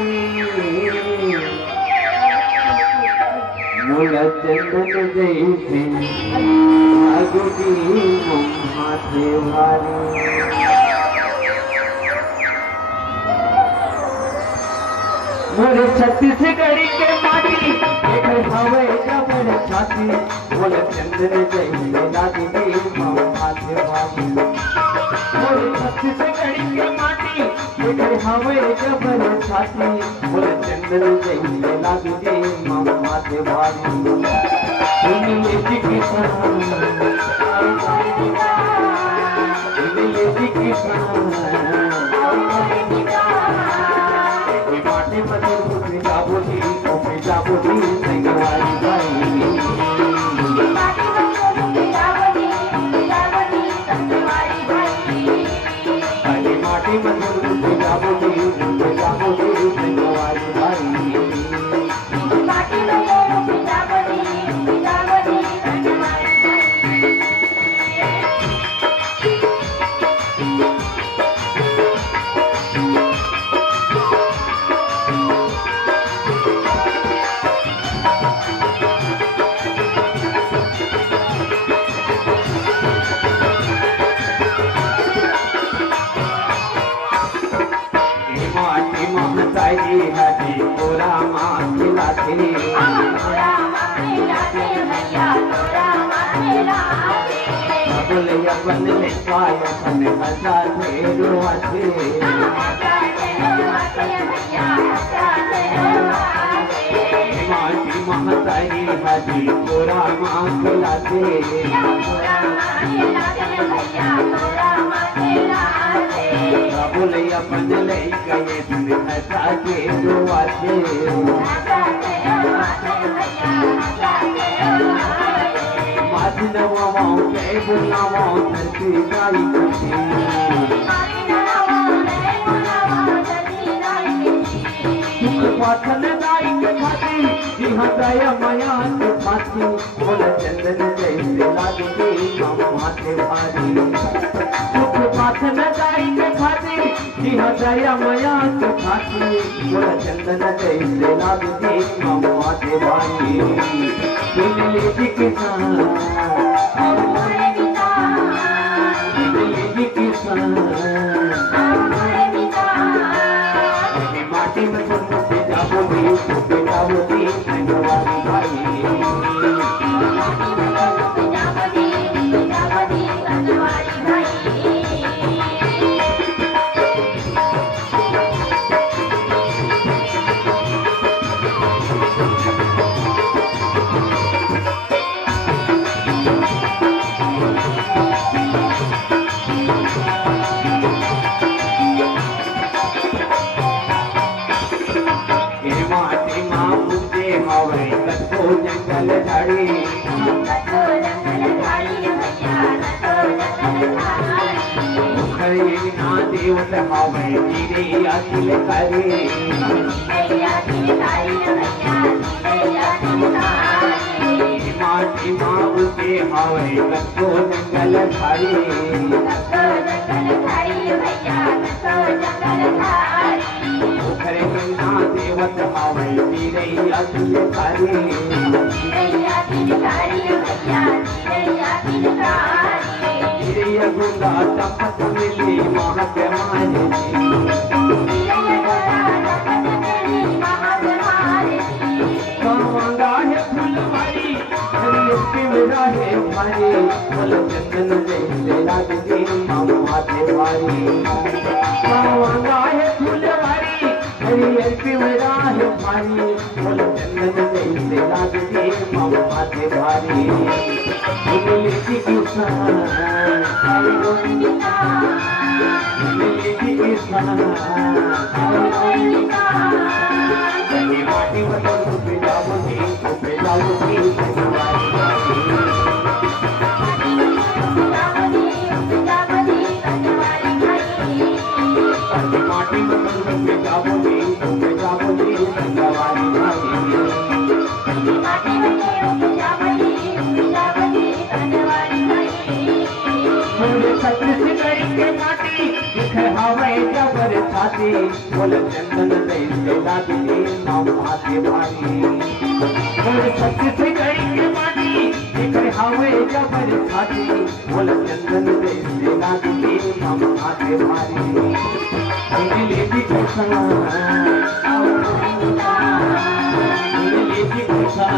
माटी मोला चंदन जैसे आगुदी माथे भारी मोरे छत्तीसगढ़ी के माटी हवे जबर छाती मोला चंदन जैसे आगुदी माथे भारी मोरे छत्तीसगढ़ी के माटी हवे जबर छाती मोला चंदन जैसे आगुदी माथे भारी अपन में पाए अपन हजार मेरो आते माटी महतारी हाजी पूरा माँ खिलाते बोले अपन ले गए तुम हजार मेरो आते नवाओं के बुलाओ धरती गाई करती पाथन गाई के खाती जिहाँ दया माया के खाती बोला चंदन जैसे लागे माथे भारी सुख पाथन गाई के खाती जिहाँ दया माया के खाती बोला चंदन जैसे लागे माथे भारी दिल किसान माटी में जंगल झाड़ी ना देवत हवे तेरे अखिल करे माटी माँ के हवे कतो जंगल झाड़ी ना देवत हवे तेरे अखिल करे गुंगा चपत मिली महक मारे कांगा है फुलवारी हरी मेरा है भारी फल चंदन जैसे लागे माथे भारी कांगा है फुलवारी हरी मेरा है भारी फल चंदन जैसे लागे माथे भारी छत्तीसगढ़ के माटी दिखे हवे जबर छाती बोल चंदन जैसे लागती माँ माथे भारी बोल सच से गई के माटी दिखे हवे जबर छाती बोल चंदन जैसे लागती माँ माथे भारी दिले की खुशा दिले की खुशा